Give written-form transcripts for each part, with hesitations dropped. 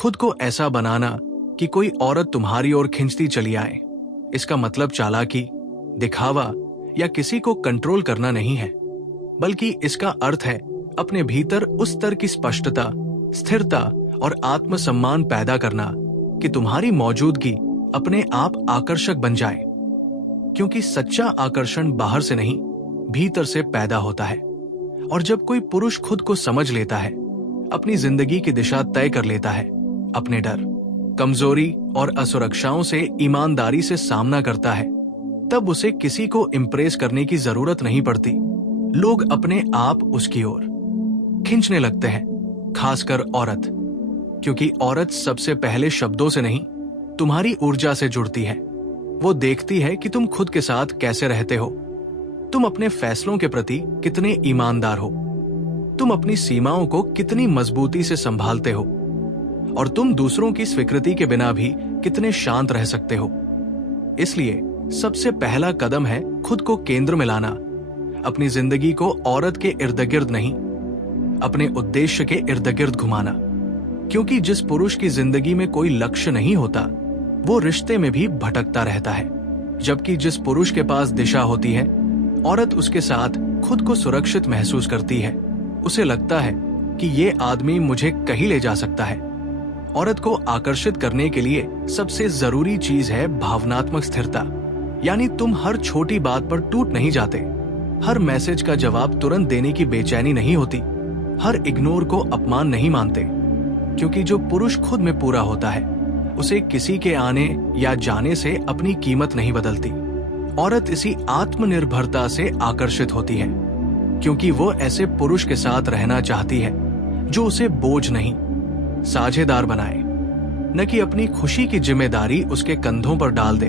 खुद को ऐसा बनाना कि कोई औरत तुम्हारी ओर खिंचती चली आए, इसका मतलब चालाकी, दिखावा या किसी को कंट्रोल करना नहीं है, बल्कि इसका अर्थ है अपने भीतर उस स्तर की स्पष्टता, स्थिरता और आत्मसम्मान पैदा करना कि तुम्हारी मौजूदगी अपने आप आकर्षक बन जाए। क्योंकि सच्चा आकर्षण बाहर से नहीं, भीतर से पैदा होता है। और जब कोई पुरुष खुद को समझ लेता है, अपनी जिंदगी की दिशा तय कर लेता है, अपने डर, कमजोरी और असुरक्षाओं से ईमानदारी से सामना करता है, तब उसे किसी को इम्प्रेस करने की जरूरत नहीं पड़ती। लोग अपने आप उसकी ओर खींचने लगते हैं, खासकर औरत, क्योंकि औरत सबसे पहले शब्दों से नहीं, तुम्हारी ऊर्जा से जुड़ती है। वो देखती है कि तुम खुद के साथ कैसे रहते हो, तुम अपने फैसलों के प्रति कितने ईमानदार हो, तुम अपनी सीमाओं को कितनी मजबूती से संभालते हो, और तुम दूसरों की स्वीकृति के बिना भी कितने शांत रह सकते हो। इसलिए सबसे पहला कदम है खुद को केंद्र में लाना, अपनी जिंदगी को औरत के इर्द गिर्द नहीं, अपने उद्देश्य के इर्द गिर्द घुमाना। क्योंकि जिस पुरुष की जिंदगी में कोई लक्ष्य नहीं होता, वो रिश्ते में भी भटकता रहता है, जबकि जिस पुरुष के पास दिशा होती है, औरत उसके साथ खुद को सुरक्षित महसूस करती है। उसे लगता है कि ये आदमी मुझे कहीं ले जा सकता है। औरत को आकर्षित करने के लिए सबसे जरूरी चीज है भावनात्मक स्थिरता, यानी तुम हर छोटी बात पर टूट नहीं जाते, हर मैसेज का जवाब तुरंत देने की बेचैनी नहीं होती, हर इग्नोर को अपमान नहीं मानते। क्योंकि जो पुरुष खुद में पूरा होता है, उसे किसी के आने या जाने से अपनी कीमत नहीं बदलती। औरत इसी आत्मनिर्भरता से आकर्षित होती है, क्योंकि वो ऐसे पुरुष के साथ रहना चाहती है जो उसे बोझ नहीं, साझेदार बनाए, न कि अपनी खुशी की जिम्मेदारी उसके कंधों पर डाल दे।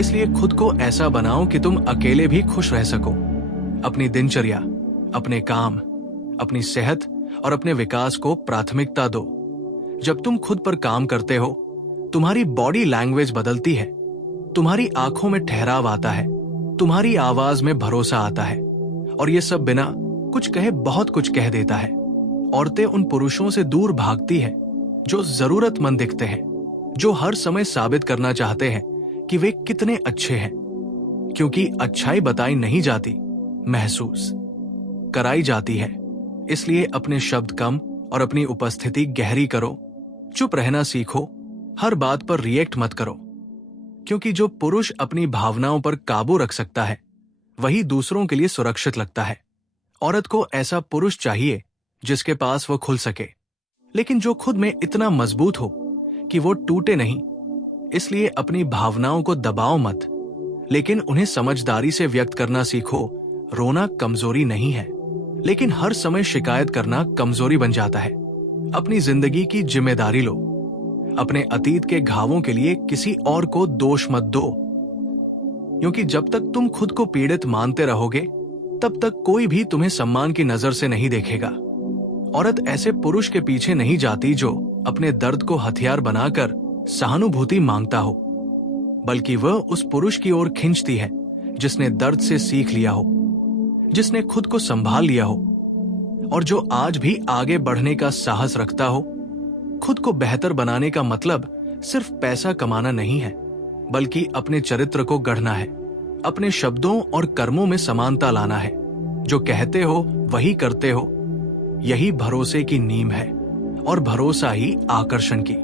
इसलिए खुद को ऐसा बनाओ कि तुम अकेले भी खुश रह सको। अपनी दिनचर्या, अपने काम, अपनी सेहत और अपने विकास को प्राथमिकता दो। जब तुम खुद पर काम करते हो, तुम्हारी बॉडी लैंग्वेज बदलती है, तुम्हारी आंखों में ठहराव आता है, तुम्हारी आवाज में भरोसा आता है, और ये सब बिना कुछ कहे बहुत कुछ कह देता है। औरतें उन पुरुषों से दूर भागती है जो जरूरतमंद दिखते हैं, जो हर समय साबित करना चाहते हैं कि वे कितने अच्छे हैं। क्योंकि अच्छाई बताई नहीं जाती, महसूस कराई जाती है। इसलिए अपने शब्द कम और अपनी उपस्थिति गहरी करो। चुप रहना सीखो, हर बात पर रिएक्ट मत करो। क्योंकि जो पुरुष अपनी भावनाओं पर काबू रख सकता है, वही दूसरों के लिए सुरक्षित लगता है। औरत को ऐसा पुरुष चाहिए जिसके पास वो खुल सके, लेकिन जो खुद में इतना मजबूत हो कि वो टूटे नहीं। इसलिए अपनी भावनाओं को दबाओ मत, लेकिन उन्हें समझदारी से व्यक्त करना सीखो। रोना कमजोरी नहीं है, लेकिन हर समय शिकायत करना कमजोरी बन जाता है। अपनी जिंदगी की जिम्मेदारी लो। अपने अतीत के घावों के लिए किसी और को दोष मत दो, क्योंकि जब तक तुम खुद को पीड़ित मानते रहोगे, तब तक कोई भी तुम्हें सम्मान की नजर से नहीं देखेगा। औरत ऐसे पुरुष के पीछे नहीं जाती जो अपने दर्द को हथियार बनाकर सहानुभूति मांगता हो, बल्कि वह उस पुरुष की ओर खींचती है जिसने दर्द से सीख लिया हो, जिसने खुद को संभाल लिया हो, और जो आज भी आगे बढ़ने का साहस रखता हो। खुद को बेहतर बनाने का मतलब सिर्फ पैसा कमाना नहीं है, बल्कि अपने चरित्र को गढ़ना है, अपने शब्दों और कर्मों में समानता लाना है। जो कहते हो वही करते हो, यही भरोसे की नींव है, और भरोसा ही आकर्षण की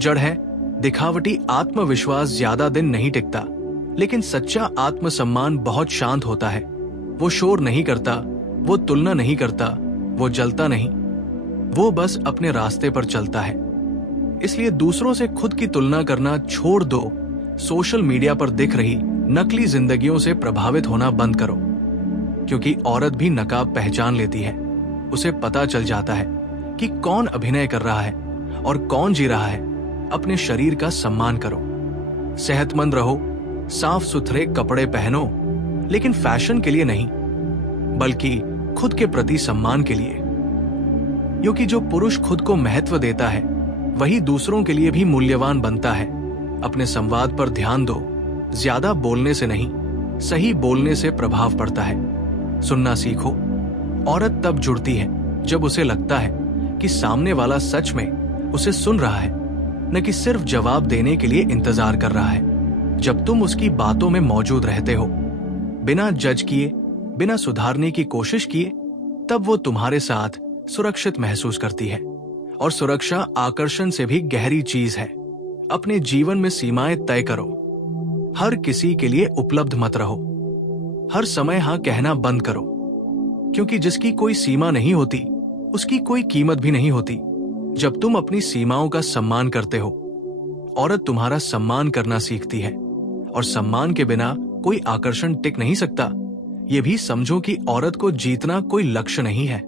जड़ है। दिखावटी आत्मविश्वास ज्यादा दिन नहीं टिकता, लेकिन सच्चा आत्मसम्मान बहुत शांत होता है। वो शोर नहीं करता, वो तुलना नहीं करता, वो जलता नहीं, वो बस अपने रास्ते पर चलता है। इसलिए दूसरों से खुद की तुलना करना छोड़ दो। सोशल मीडिया पर दिख रही नकली जिंदगियों से प्रभावित होना बंद करो, क्योंकि औरत भी नकाब पहचान लेती है। उसे पता चल जाता है कि कौन अभिनय कर रहा है और कौन जी रहा है। अपने शरीर का सम्मान करो, सेहतमंद रहो, साफ सुथरे कपड़े पहनो, लेकिन फैशन के लिए नहीं, बल्कि खुद के प्रति सम्मान के लिए। क्योंकि जो पुरुष खुद को महत्व देता है, वही दूसरों के लिए भी मूल्यवान बनता है। अपने संवाद पर ध्यान दो। ज्यादा बोलने से नहीं, सही बोलने से प्रभाव पड़ता है। सुनना सीखो। औरत तब जुड़ती है जब उसे लगता है कि सामने वाला सच में उसे सुन रहा है, न कि सिर्फ जवाब देने के लिए इंतजार कर रहा है। जब तुम उसकी बातों में मौजूद रहते हो, बिना जज किए, बिना सुधारने की कोशिश किए, तब वो तुम्हारे साथ सुरक्षित महसूस करती है। और सुरक्षा आकर्षण से भी गहरी चीज है। अपने जीवन में सीमाएं तय करो। हर किसी के लिए उपलब्ध मत रहो। हर समय हाँ कहना बंद करो, क्योंकि जिसकी कोई सीमा नहीं होती उसकी कोई कीमत भी नहीं होती। जब तुम अपनी सीमाओं का सम्मान करते हो, औरत तुम्हारा सम्मान करना सीखती है। और सम्मान के बिना कोई आकर्षण टिक नहीं सकता। ये भी समझो कि औरत को जीतना कोई लक्ष्य नहीं है,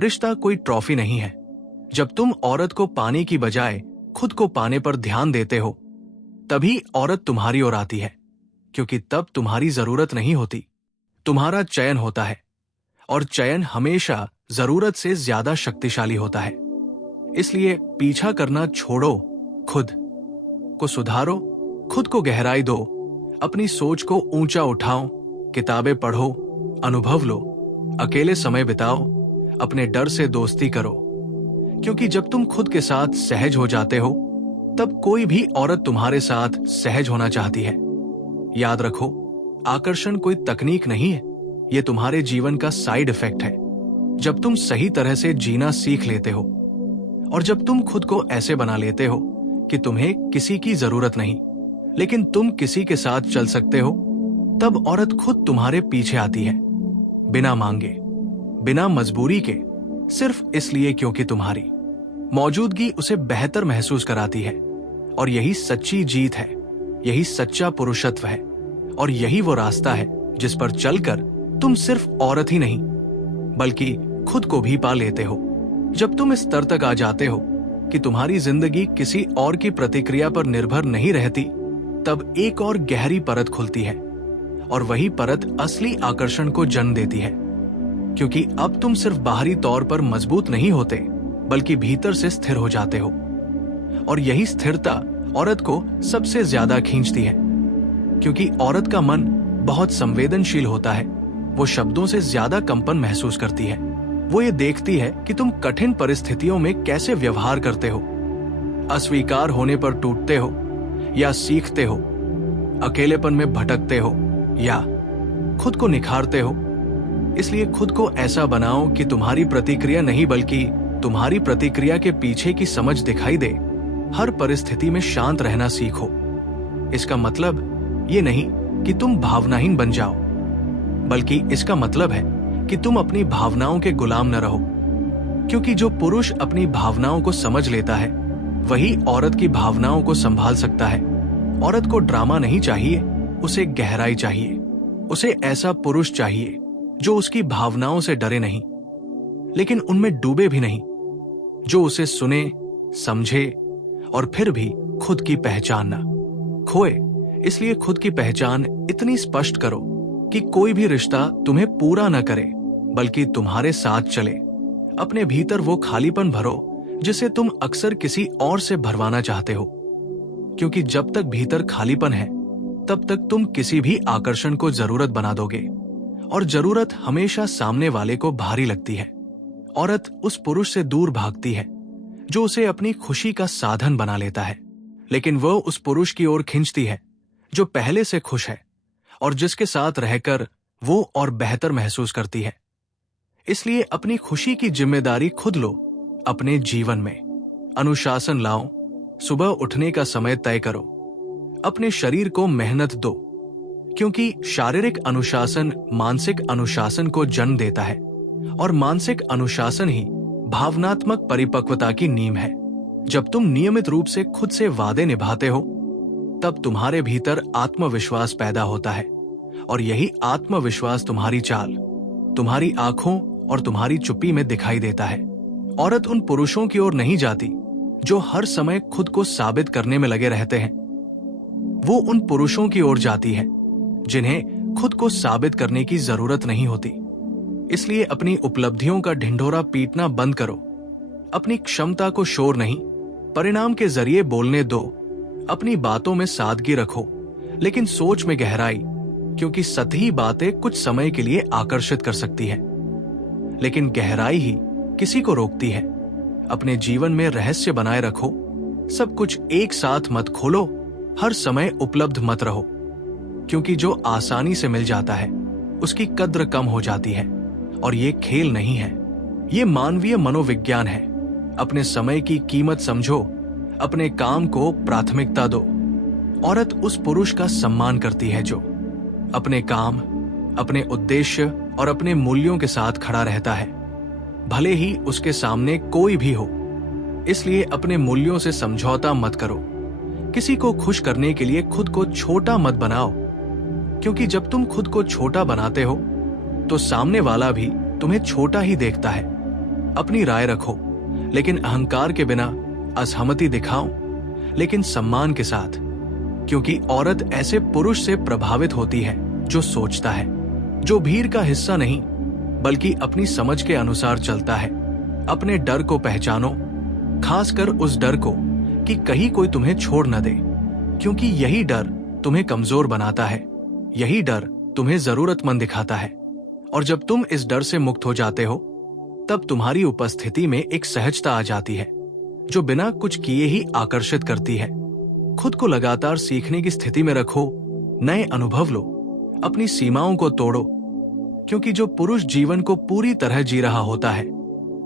रिश्ता कोई ट्रॉफी नहीं है। जब तुम औरत को पाने की बजाय खुद को पाने पर ध्यान देते हो, तभी औरत तुम्हारी ओर आती है, क्योंकि तब तुम्हारी जरूरत नहीं होती, तुम्हारा चयन होता है। और चयन हमेशा जरूरत से ज्यादा शक्तिशाली होता है। इसलिए पीछा करना छोड़ो, खुद को सुधारो, खुद को गहराई दो, अपनी सोच को ऊंचा उठाओ, किताबें पढ़ो, अनुभव लो, अकेले समय बिताओ, अपने डर से दोस्ती करो। क्योंकि जब तुम खुद के साथ सहज हो जाते हो, तब कोई भी औरत तुम्हारे साथ सहज होना चाहती है। याद रखो, आकर्षण कोई तकनीक नहीं है, यह तुम्हारे जीवन का साइड इफेक्ट है। जब तुम सही तरह से जीना सीख लेते हो, और जब तुम खुद को ऐसे बना लेते हो कि तुम्हें किसी की जरूरत नहीं, लेकिन तुम किसी के साथ चल सकते हो, तब औरत खुद तुम्हारे पीछे आती है, बिना मांगे, बिना मजबूरी के, सिर्फ इसलिए क्योंकि तुम्हारी मौजूदगी उसे बेहतर महसूस कराती है। और यही सच्ची जीत है, यही सच्चा पुरुषत्व है, और यही वो रास्ता है जिस पर चलकर तुम सिर्फ औरत ही नहीं, बल्कि खुद को भी पा लेते हो। जब तुम इस स्तर तक आ जाते हो कि तुम्हारी जिंदगी किसी और की प्रतिक्रिया पर निर्भर नहीं रहती, तब एक और गहरी परत खुलती है, और वही परत असली आकर्षण को जन्म देती है। क्योंकि अब तुम सिर्फ बाहरी तौर पर मजबूत नहीं होते, बल्कि भीतर से स्थिर हो जाते हो। और यही स्थिरता औरत को सबसे ज्यादा खींचती है, क्योंकि औरत का मन बहुत संवेदनशील होता है। वो शब्दों से ज्यादा कंपन महसूस करती है। वो ये देखती है कि तुम कठिन परिस्थितियों में कैसे व्यवहार करते हो, अस्वीकार होने पर टूटते हो या सीखते हो, अकेलेपन में भटकते हो या खुद को निखारते हो। इसलिए खुद को ऐसा बनाओ कि तुम्हारी प्रतिक्रिया नहीं, बल्कि तुम्हारी प्रतिक्रिया के पीछे की समझ दिखाई दे। हर परिस्थिति में शांत रहना सीखो। इसका मतलब ये नहीं कि तुम भावनाहीन बन जाओ, बल्कि इसका मतलब है कि तुम अपनी भावनाओं के गुलाम न रहो। क्योंकि जो पुरुष अपनी भावनाओं को समझ लेता है, वही औरत की भावनाओं को संभाल सकता है। औरत को ड्रामा नहीं चाहिए, उसे गहराई चाहिए। उसे ऐसा पुरुष चाहिए जो उसकी भावनाओं से डरे नहीं, लेकिन उनमें डूबे भी नहीं, जो उसे सुने, समझे और फिर भी खुद की पहचान ना खोए। इसलिए खुद की पहचान इतनी स्पष्ट करो कि कोई भी रिश्ता तुम्हें पूरा न करे, बल्कि तुम्हारे साथ चले। अपने भीतर वो खालीपन भरो जिसे तुम अक्सर किसी और से भरवाना चाहते हो। क्योंकि जब तक भीतर खालीपन है, तब तक तुम किसी भी आकर्षण को जरूरत बना दोगे, और जरूरत हमेशा सामने वाले को भारी लगती है। औरत उस पुरुष से दूर भागती है जो उसे अपनी खुशी का साधन बना लेता है, लेकिन वो उस पुरुष की ओर खींचती है जो पहले से खुश है और जिसके साथ रहकर वो और बेहतर महसूस करती है। इसलिए अपनी खुशी की जिम्मेदारी खुद लो। अपने जीवन में अनुशासन लाओ। सुबह उठने का समय तय करो। अपने शरीर को मेहनत दो, क्योंकि शारीरिक अनुशासन मानसिक अनुशासन को जन्म देता है, और मानसिक अनुशासन ही भावनात्मक परिपक्वता की नींव है। जब तुम नियमित रूप से खुद से वादे निभाते हो, तब तुम्हारे भीतर आत्मविश्वास पैदा होता है, और यही आत्मविश्वास तुम्हारी चाल, तुम्हारी आंखों और तुम्हारी चुप्पी में दिखाई देता है। औरत उन पुरुषों की ओर नहीं जाती जो हर समय खुद को साबित करने में लगे रहते हैं। वो उन पुरुषों की ओर जाती है जिन्हें खुद को साबित करने की जरूरत नहीं होती। इसलिए अपनी उपलब्धियों का ढिंढोरा पीटना बंद करो। अपनी क्षमता को शोर नहीं, परिणाम के जरिए बोलने दो। अपनी बातों में सादगी रखो, लेकिन सोच में गहराई, क्योंकि सतही बातें कुछ समय के लिए आकर्षित कर सकती है, लेकिन गहराई ही किसी को रोकती है। अपने जीवन में रहस्य बनाए रखो। सब कुछ एक साथ मत खोलो, हर समय उपलब्ध मत रहो, क्योंकि जो आसानी से मिल जाता है उसकी कद्र कम हो जाती है। और ये खेल नहीं है, ये मानवीय मनोविज्ञान है। अपने समय की कीमत समझो, अपने काम को प्राथमिकता दो। औरत उस पुरुष का सम्मान करती है जो अपने काम, अपने उद्देश्य और अपने मूल्यों के साथ खड़ा रहता है, भले ही उसके सामने कोई भी हो। इसलिए अपने मूल्यों से समझौता मत करो। किसी को खुश करने के लिए खुद को छोटा मत बनाओ, क्योंकि जब तुम खुद को छोटा बनाते हो तो सामने वाला भी तुम्हें छोटा ही देखता है। अपनी राय रखो, लेकिन अहंकार के बिना। असहमति दिखाओ, लेकिन सम्मान के साथ, क्योंकि औरत ऐसे पुरुष से प्रभावित होती है जो सोचता है, जो भीड़ का हिस्सा नहीं बल्कि अपनी समझ के अनुसार चलता है। अपने डर को पहचानो, खासकर उस डर को कि कहीं कोई तुम्हें छोड़ न दे, क्योंकि यही डर तुम्हें कमजोर बनाता है, यही डर तुम्हें जरूरतमंद दिखाता है। और जब तुम इस डर से मुक्त हो जाते हो, तब तुम्हारी उपस्थिति में एक सहजता आ जाती है जो बिना कुछ किए ही आकर्षित करती है। खुद को लगातार सीखने की स्थिति में रखो, नए अनुभव लो, अपनी सीमाओं को तोड़ो, क्योंकि जो पुरुष जीवन को पूरी तरह जी रहा होता है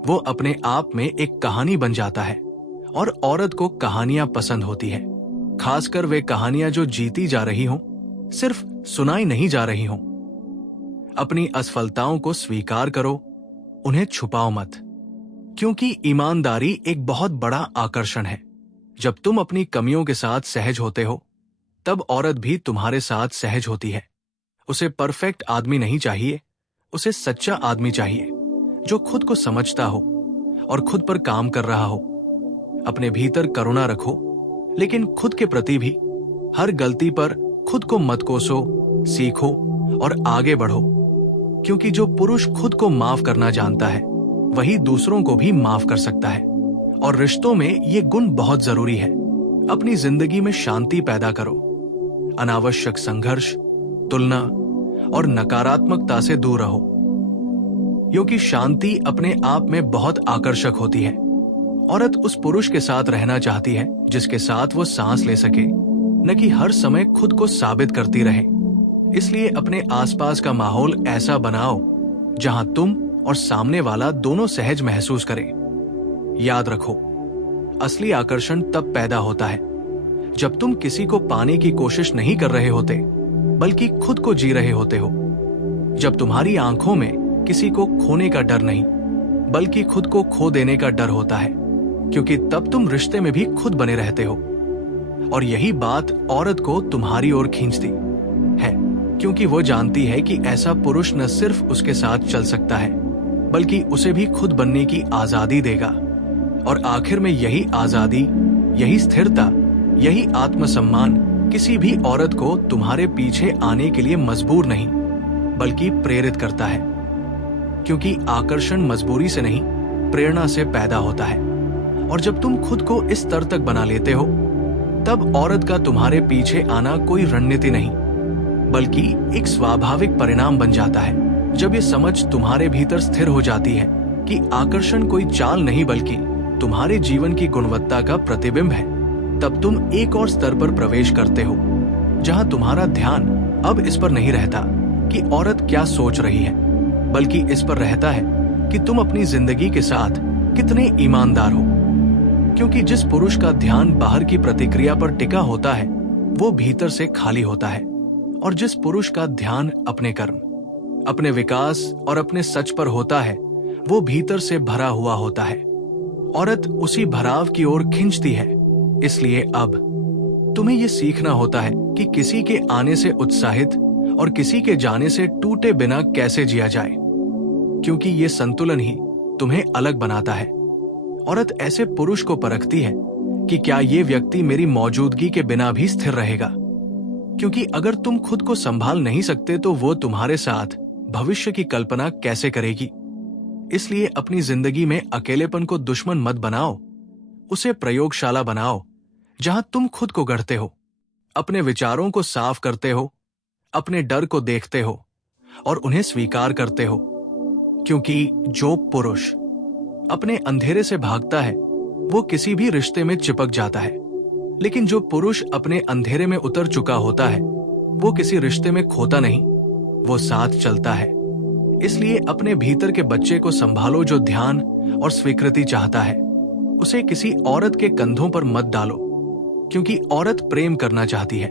वो अपने आप में एक कहानी बन जाता है। और औरत को कहानियां पसंद होती है, खासकर वे कहानियां जो जीती जा रही हों, सिर्फ सुनाई नहीं जा रही हों। अपनी असफलताओं को स्वीकार करो, उन्हें छुपाओ मत, क्योंकि ईमानदारी एक बहुत बड़ा आकर्षण है। जब तुम अपनी कमियों के साथ सहज होते हो, तब औरत भी तुम्हारे साथ सहज होती है। उसे परफेक्ट आदमी नहीं चाहिए, उसे सच्चा आदमी चाहिए जो खुद को समझता हो और खुद पर काम कर रहा हो। अपने भीतर करुणा रखो, लेकिन खुद के प्रति भी। हर गलती पर खुद को मत कोसो, सीखो और आगे बढ़ो, क्योंकि जो पुरुष खुद को माफ करना जानता है वही दूसरों को भी माफ कर सकता है। और रिश्तों में ये गुण बहुत जरूरी है। अपनी जिंदगी में शांति पैदा करो, अनावश्यक संघर्ष, तुलना और नकारात्मकता से दूर रहो, क्योंकि शांति अपने आप में बहुत आकर्षक होती है। औरत उस पुरुष के साथ रहना चाहती है जिसके साथ वो सांस ले सके, न कि हर समय खुद को साबित करती रहे। इसलिए अपने आसपास का माहौल ऐसा बनाओ जहां तुम और सामने वाला दोनों सहज महसूस करें। याद रखो, असली आकर्षण तब पैदा होता है जब तुम किसी को पाने की कोशिश नहीं कर रहे होते, बल्कि खुद को जी रहे होते हो। जब तुम्हारी आंखों में किसी को खोने का डर नहीं, बल्कि खुद को खो देने का डर होता है, क्योंकि तब तुम रिश्ते में भी खुद बने रहते हो। और यही बात औरत को तुम्हारी ओर खींचती है, क्योंकि वो जानती है कि ऐसा पुरुष न सिर्फ उसके साथ चल सकता है, बल्कि उसे भी खुद बनने की आजादी देगा। और आखिर में यही आजादी, यही स्थिरता, यही आत्मसम्मान किसी भी औरत को तुम्हारे पीछे आने के लिए मजबूर नहीं, बल्कि प्रेरित करता है, क्योंकि आकर्षण मजबूरी से नहीं, प्रेरणा से पैदा होता है। और जब तुम खुद को इस स्तर तक बना लेते हो, तब औरत का तुम्हारे पीछे आना कोई रणनीति नहीं, बल्कि एक स्वाभाविक परिणाम बन जाता है। जब ये समझ तुम्हारे भीतर स्थिर हो जाती है कि आकर्षण कोई चाल नहीं बल्कि तुम्हारे जीवन की गुणवत्ता का प्रतिबिंब है, तब तुम एक और स्तर पर प्रवेश करते हो, जहां तुम्हारा ध्यान अब इस पर नहीं रहता कि औरत क्या सोच रही है, बल्कि इस पर रहता है कि तुम अपनी जिंदगी के साथ कितने ईमानदार हो। क्योंकि जिस पुरुष का ध्यान बाहर की प्रतिक्रिया पर टिका होता है, वो भीतर से खाली होता है। और जिस पुरुष का ध्यान अपने कर्म, अपने विकास और अपने सच पर होता है, वो भीतर से भरा हुआ होता है। औरत उसी भराव की ओर खींचती है। इसलिए अब तुम्हें ये सीखना होता है कि किसी के आने से उत्साहित और किसी के जाने से टूटे बिना कैसे जिया जाए, क्योंकि ये संतुलन ही तुम्हें अलग बनाता है। औरत ऐसे पुरुष को परखती है कि क्या ये व्यक्ति मेरी मौजूदगी के बिना भी स्थिर रहेगा, क्योंकि अगर तुम खुद को संभाल नहीं सकते तो वो तुम्हारे साथ भविष्य की कल्पना कैसे करेगी। इसलिए अपनी जिंदगी में अकेलेपन को दुश्मन मत बनाओ, उसे प्रयोगशाला बनाओ जहां तुम खुद को गढ़ते हो, अपने विचारों को साफ करते हो, अपने डर को देखते हो और उन्हें स्वीकार करते हो। क्योंकि जो पुरुष अपने अंधेरे से भागता है वो किसी भी रिश्ते में चिपक जाता है, लेकिन जो पुरुष अपने अंधेरे में उतर चुका होता है वो किसी रिश्ते में खोता नहीं, वो साथ चलता है। इसलिए अपने भीतर के बच्चे को संभालो जो ध्यान और स्वीकृति चाहता है। उसे किसी औरत के कंधों पर मत डालो, क्योंकि औरत प्रेम करना चाहती है,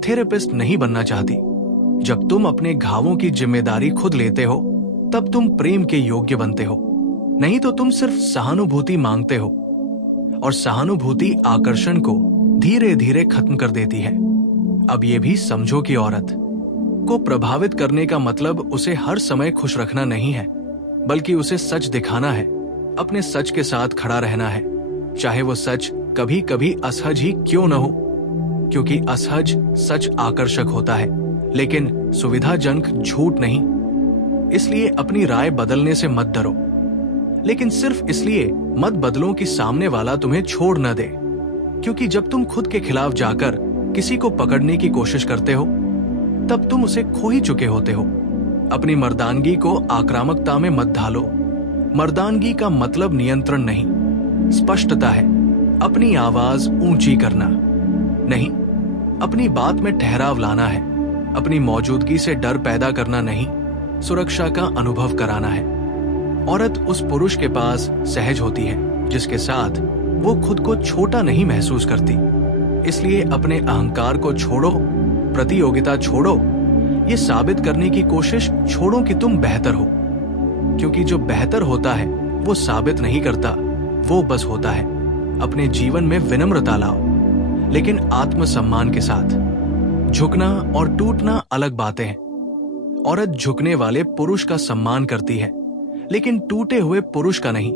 थेरेपिस्ट नहीं बनना चाहती। जब तुम अपने घावों की जिम्मेदारी खुद लेते हो तब तुम प्रेम के योग्य बनते हो, नहीं तो तुम सिर्फ सहानुभूति मांगते हो, और सहानुभूति आकर्षण को धीरे धीरे खत्म कर देती है। अब ये भी समझो कि औरत को प्रभावित करने का मतलब उसे हर समय खुश रखना नहीं है, बल्कि उसे सच दिखाना है, अपने सच के साथ खड़ा रहना है, चाहे वो सच कभी कभी असहज ही क्यों न हो, क्योंकि असहज सच आकर्षक होता है, लेकिन सुविधाजनक झूठ नहीं। इसलिए अपनी राय बदलने से मत डरो, लेकिन सिर्फ इसलिए मत बदलो कि सामने वाला तुम्हें छोड़ न दे, क्योंकि जब तुम खुद के खिलाफ जाकर किसी को पकड़ने की कोशिश करते हो तब तुम उसे खो ही चुके होते हो। अपनी मर्दानगी को आक्रामकता में मत ढालो। मर्दानगी का मतलब नियंत्रण नहीं, स्पष्टता है। अपनी आवाज ऊंची करना नहीं, अपनी बात में ठहराव लाना है। अपनी मौजूदगी से डर पैदा करना नहीं, सुरक्षा का अनुभव कराना है। औरत उस पुरुष के पास सहज होती है जिसके साथ वो खुद को छोटा नहीं महसूस करती। इसलिए अपने अहंकार को छोड़ो, प्रतियोगिता छोड़ो, ये साबित करने की कोशिश छोड़ो कि तुम बेहतर हो, क्योंकि जो बेहतर होता है वो साबित नहीं करता, वो बस होता है। अपने जीवन में विनम्रता लाओ, लेकिन आत्मसम्मान के साथ। झुकना और टूटना अलग बातें हैं। औरत झुकने वाले पुरुष का सम्मान करती है, लेकिन टूटे हुए पुरुष का नहीं।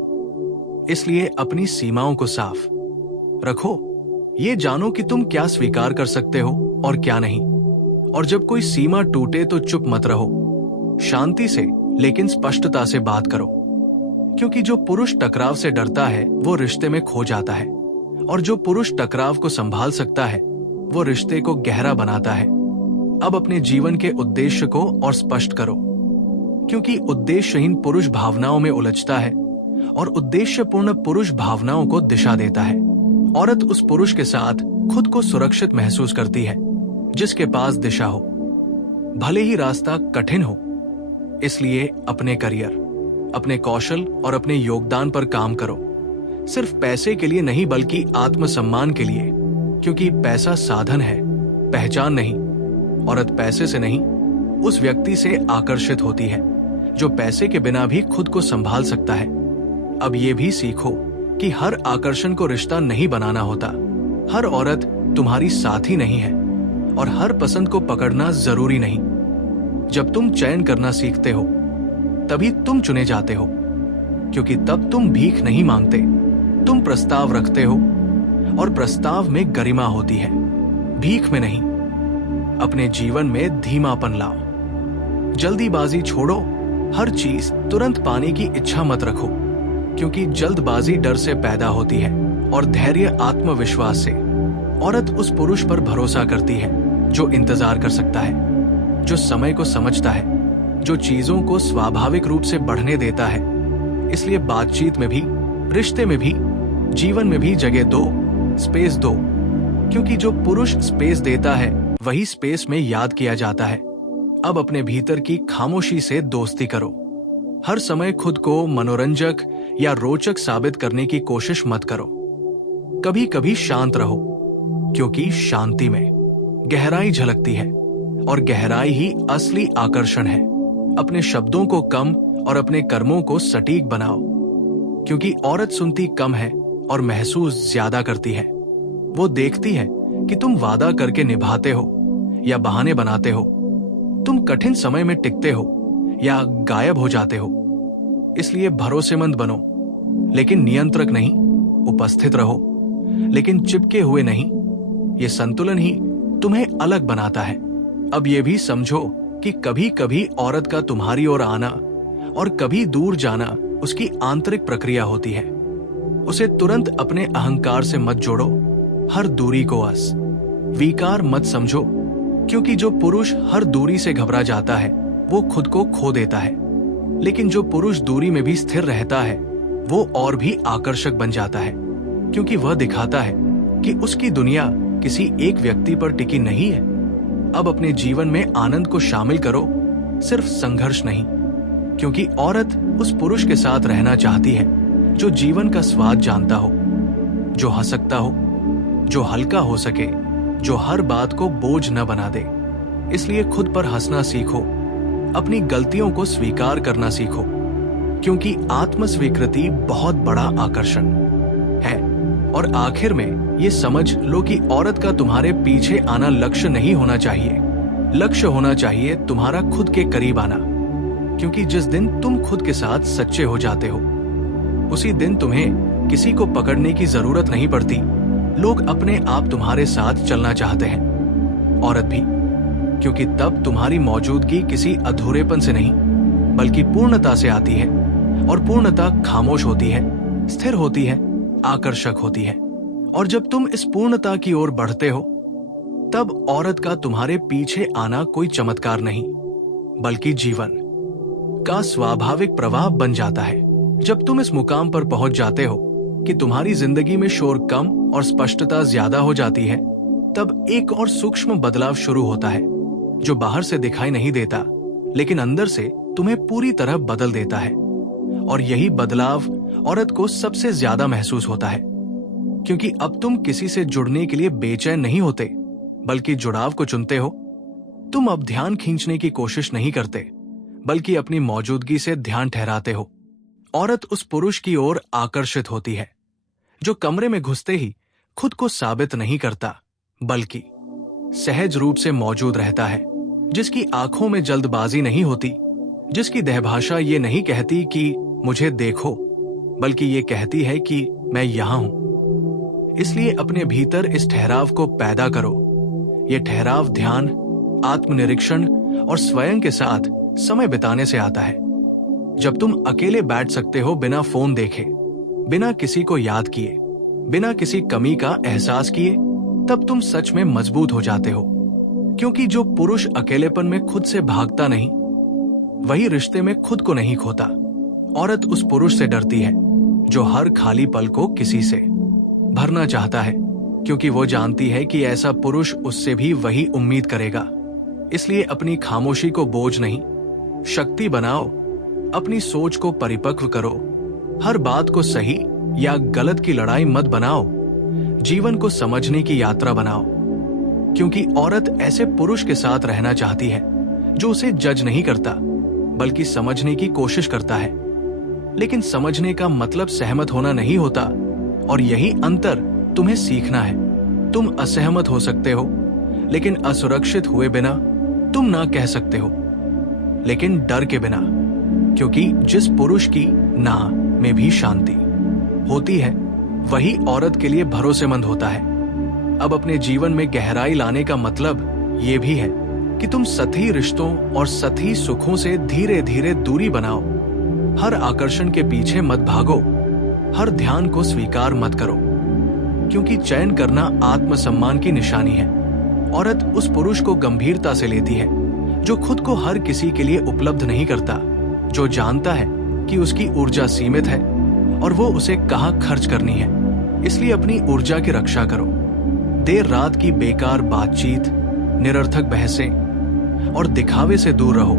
इसलिए अपनी सीमाओं को साफ रखो। ये जानो कि तुम क्या स्वीकार कर सकते हो और क्या नहीं। और जब कोई सीमा टूटे तो चुप मत रहो, शांति से लेकिन स्पष्टता से बात करो, क्योंकि जो पुरुष टकराव से डरता है वो रिश्ते में खो जाता है, और जो पुरुष टकराव को संभाल सकता है वो रिश्ते को गहरा बनाता है। अब अपने जीवन के उद्देश्य को और स्पष्ट करो, क्योंकि उद्देश्यहीन पुरुष भावनाओं में उलझता है और उद्देश्यपूर्ण पुरुष भावनाओं को दिशा देता है। औरत उस पुरुष के साथ खुद को सुरक्षित महसूस करती है जिसके पास दिशा हो, भले ही रास्ता कठिन हो। इसलिए अपने करियर, अपने कौशल और अपने योगदान पर काम करो, सिर्फ पैसे के लिए नहीं बल्कि आत्मसम्मान के लिए, क्योंकि पैसा साधन है, पहचान नहीं। औरत पैसे से नहीं, उस व्यक्ति से आकर्षित होती है जो पैसे के बिना भी खुद को संभाल सकता है। अब ये भी सीखो कि हर आकर्षण को रिश्ता नहीं बनाना होता। हर औरत तुम्हारी साथी नहीं है, और हर पसंद को पकड़ना जरूरी नहीं। जब तुम चयन करना सीखते हो तभी तुम चुने जाते हो, क्योंकि तब तुम भीख नहीं मांगते, तुम प्रस्ताव रखते हो, और प्रस्ताव में गरिमा होती है, भीख में नहीं। अपने जीवन में धीमापन लाओ, जल्दीबाजी छोड़ो, हर चीज तुरंत पाने की इच्छा मत रखो, क्योंकि जल्दबाजी डर से पैदा होती है और धैर्य आत्मविश्वास से। औरत उस पुरुष पर भरोसा करती है जो इंतजार कर सकता है, जो समय को समझता है, जो चीजों को स्वाभाविक रूप से बढ़ने देता है। इसलिए बातचीत में भी, रिश्ते में भी, जीवन में भी जगह दो, स्पेस दो, क्योंकि जो पुरुष स्पेस देता है वही स्पेस में याद किया जाता है। अब अपने भीतर की खामोशी से दोस्ती करो। हर समय खुद को मनोरंजक या रोचक साबित करने की कोशिश मत करो। कभी कभी शांत रहो, क्योंकि शांति में गहराई झलकती है, और गहराई ही असली आकर्षण है। अपने शब्दों को कम और अपने कर्मों को सटीक बनाओ, क्योंकि औरत सुनती कम है और महसूस ज्यादा करती है। वो देखती है कि तुम वादा करके निभाते हो या बहाने बनाते हो, तुम कठिन समय में टिकते हो या गायब हो जाते हो। इसलिए भरोसेमंद बनो, लेकिन नियंत्रक नहीं। उपस्थित रहो, लेकिन चिपके हुए नहीं। ये संतुलन ही तुम्हें अलग बनाता है। अब ये भी समझो कि कभी कभी औरत का तुम्हारी ओर आना और कभी दूर जाना उसकी आंतरिक प्रक्रिया होती है। उसे तुरंत अपने अहंकार से मत जोड़ो, हर दूरी को अस्वीकार मत समझो, क्योंकि जो पुरुष हर दूरी से घबरा जाता है वो खुद को खो देता है, लेकिन जो पुरुष दूरी में भी स्थिर रहता है वो और भी आकर्षक बन जाता है, क्योंकि वह दिखाता है कि उसकी दुनिया किसी एक व्यक्ति पर टिकी नहीं है। अब अपने जीवन में आनंद को शामिल करो, सिर्फ संघर्ष नहीं, क्योंकि औरत उस पुरुष के साथ रहना चाहती है जो जीवन का स्वाद जानता हो, जो हंस सकता हो, जो हल्का हो सके, जो हर बात को बोझ न बना दे। इसलिए खुद पर हंसना सीखो, अपनी गलतियों को स्वीकार करना सीखो, क्योंकि आत्म स्वीकृति बहुत बड़ा आकर्षण है। और आखिर में ये समझ लो कि औरत का तुम्हारे पीछे आना लक्ष्य नहीं होना चाहिए। लक्ष्य होना चाहिए तुम्हारा खुद के करीब आना, क्योंकि जिस दिन तुम खुद के साथ सच्चे हो जाते हो, उसी दिन तुम्हें किसी को पकड़ने की जरूरत नहीं पड़ती। लोग अपने आप तुम्हारे साथ चलना चाहते हैं, औरत भी, क्योंकि तब तुम्हारी मौजूदगी किसी अधूरेपन से नहीं बल्कि पूर्णता से आती है। और पूर्णता खामोश होती है, स्थिर होती है, आकर्षक होती है। और जब तुम इस पूर्णता की ओर बढ़ते हो, तब औरत का तुम्हारे पीछे आना कोई चमत्कार नहीं बल्कि जीवन का स्वाभाविक प्रवाह बन जाता है। जब तुम इस मुकाम पर पहुंच जाते हो कि तुम्हारी जिंदगी में शोर कम और स्पष्टता ज्यादा हो जाती है, तब एक और सूक्ष्म बदलाव शुरू होता है जो बाहर से दिखाई नहीं देता, लेकिन अंदर से तुम्हें पूरी तरह बदल देता है। और यही बदलाव औरत को सबसे ज्यादा महसूस होता है, क्योंकि अब तुम किसी से जुड़ने के लिए बेचैन नहीं होते बल्कि जुड़ाव को चुनते हो। तुम अब ध्यान खींचने की कोशिश नहीं करते बल्कि अपनी मौजूदगी से ध्यान ठहराते हो। औरत उस पुरुष की ओर आकर्षित होती है जो कमरे में घुसते ही खुद को साबित नहीं करता बल्कि सहज रूप से मौजूद रहता है, जिसकी आंखों में जल्दबाजी नहीं होती, जिसकी देहभाषा ये नहीं कहती कि मुझे देखो, बल्कि ये कहती है कि मैं यहां हूं। इसलिए अपने भीतर इस ठहराव को पैदा करो। ये ठहराव ध्यान, आत्मनिरीक्षण और स्वयं के साथ समय बिताने से आता है। जब तुम अकेले बैठ सकते हो, बिना फोन देखे, बिना किसी को याद किए, बिना किसी कमी का एहसास किए, तब तुम सच में मजबूत हो जाते हो। क्योंकि जो पुरुष अकेलेपन में खुद से भागता नहीं, वही रिश्ते में खुद को नहीं खोता। औरत उस पुरुष से डरती है जो हर खाली पल को किसी से भरना चाहता है, क्योंकि वो जानती है कि ऐसा पुरुष उससे भी वही उम्मीद करेगा। इसलिए अपनी खामोशी को बोझ नहीं, शक्ति बनाओ। अपनी सोच को परिपक्व करो। हर बात को सही या गलत की लड़ाई मत बनाओ, जीवन को समझने की यात्रा बनाओ। क्योंकि औरत ऐसे पुरुष के साथ रहना चाहती है जो उसे जज नहीं करता बल्कि समझने की कोशिश करता है। लेकिन समझने का मतलब सहमत होना नहीं होता, और यही अंतर तुम्हें सीखना है। तुम असहमत हो सकते हो, लेकिन असुरक्षित हुए बिना तुम ना कह सकते हो, लेकिन डर के बिना। क्योंकि जिस पुरुष की ना में भी शांति होती है, वही औरत के लिए भरोसेमंद होता है। अब अपने जीवन में गहराई लाने का मतलब ये भी है कि तुम सतही रिश्तों और सतही सुखों से धीरे धीरे दूरी बनाओ। हर आकर्षण के पीछे मत भागो, हर ध्यान को स्वीकार मत करो, क्योंकि चयन करना आत्मसम्मान की निशानी है। औरत उस पुरुष को गंभीरता से लेती है जो खुद को हर किसी के लिए उपलब्ध नहीं करता, जो जानता है कि उसकी ऊर्जा सीमित है और वो उसे कहाँ खर्च करनी है। इसलिए अपनी ऊर्जा की रक्षा करो। देर रात की बेकार बातचीत, निरर्थक बहसें और दिखावे से दूर रहो,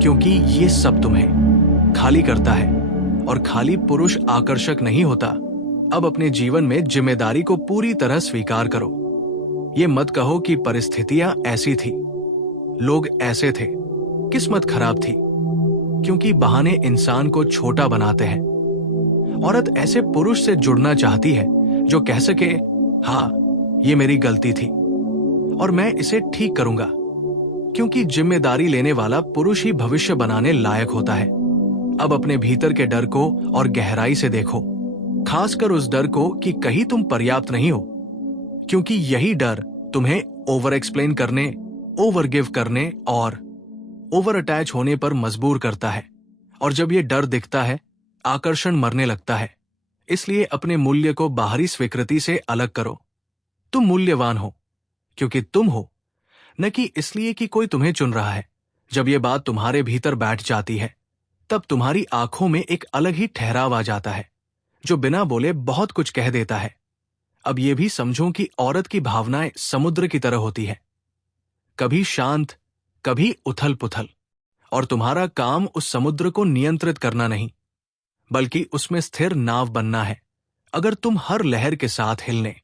क्योंकि ये सब तुम्हें खाली करता है, और खाली पुरुष आकर्षक नहीं होता। अब अपने जीवन में जिम्मेदारी को पूरी तरह स्वीकार करो। ये मत कहो कि परिस्थितियां ऐसी थी, लोग ऐसे थे, किस्मत खराब थी, क्योंकि बहाने इंसान को छोटा बनाते हैं। औरत ऐसे पुरुष से जुड़ना चाहती है जो कह सके, हाँ, ये मेरी गलती थी और मैं इसे ठीक करूंगा, क्योंकि जिम्मेदारी लेने वाला पुरुष ही भविष्य बनाने लायक होता है। अब अपने भीतर के डर को और गहराई से देखो, खासकर उस डर को कि कहीं तुम पर्याप्त नहीं हो, क्योंकि यही डर तुम्हें ओवर एक्सप्लेन करने, ओवर गिव करने और ओवर अटैच होने पर मजबूर करता है। और जब ये डर दिखता है, आकर्षण मरने लगता है। इसलिए अपने मूल्य को बाहरी स्वीकृति से अलग करो। तुम मूल्यवान हो क्योंकि तुम हो, न कि इसलिए कि कोई तुम्हें चुन रहा है। जब ये बात तुम्हारे भीतर बैठ जाती है, तब तुम्हारी आंखों में एक अलग ही ठहराव आ जाता है जो बिना बोले बहुत कुछ कह देता है। अब ये भी समझो कि औरत की भावनाएं समुद्र की तरह होती है, कभी शांत, कभी उथल पुथल। और तुम्हारा काम उस समुद्र को नियंत्रित करना नहीं, बल्कि उसमें स्थिर नाव बनना है। अगर तुम हर लहर के साथ हिलने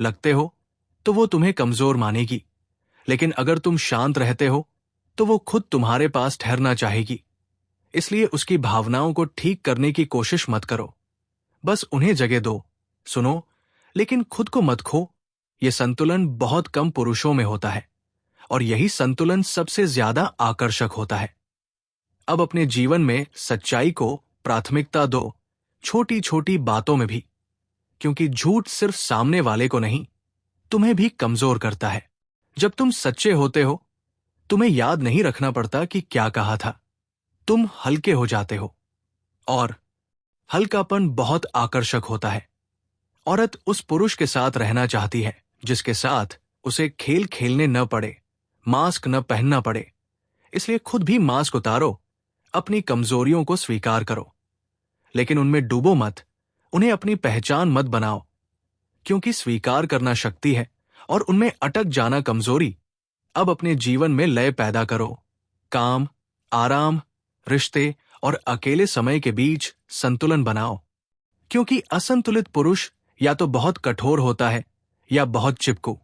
लगते हो तो वो तुम्हें कमजोर मानेगी, लेकिन अगर तुम शांत रहते हो तो वो खुद तुम्हारे पास ठहरना चाहेगी। इसलिए उसकी भावनाओं को ठीक करने की कोशिश मत करो, बस उन्हें जगह दो, सुनो, लेकिन खुद को मत खो। यह संतुलन बहुत कम पुरुषों में होता है, और यही संतुलन सबसे ज्यादा आकर्षक होता है। अब अपने जीवन में सच्चाई को प्राथमिकता दो, छोटी छोटी बातों में भी, क्योंकि झूठ सिर्फ सामने वाले को नहीं, तुम्हें भी कमजोर करता है। जब तुम सच्चे होते हो, तुम्हें याद नहीं रखना पड़ता कि क्या कहा था, तुम हल्के हो जाते हो। और हल्कापन बहुत आकर्षक होता है। औरत उस पुरुष के साथ रहना चाहती है जिसके साथ उसे खेल खेलने न पड़े, मास्क न पहनना पड़े। इसलिए खुद भी मास्क उतारो, अपनी कमजोरियों को स्वीकार करो, लेकिन उनमें डूबो मत, उन्हें अपनी पहचान मत बनाओ, क्योंकि स्वीकार करना शक्ति है और उनमें अटक जाना कमजोरी। अब अपने जीवन में लय पैदा करो, काम, आराम, रिश्ते और अकेले समय के बीच संतुलन बनाओ, क्योंकि असंतुलित पुरुष या तो बहुत कठोर होता है या बहुत चिपकू,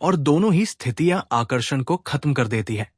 और दोनों ही स्थितियां आकर्षण को खत्म कर देती है।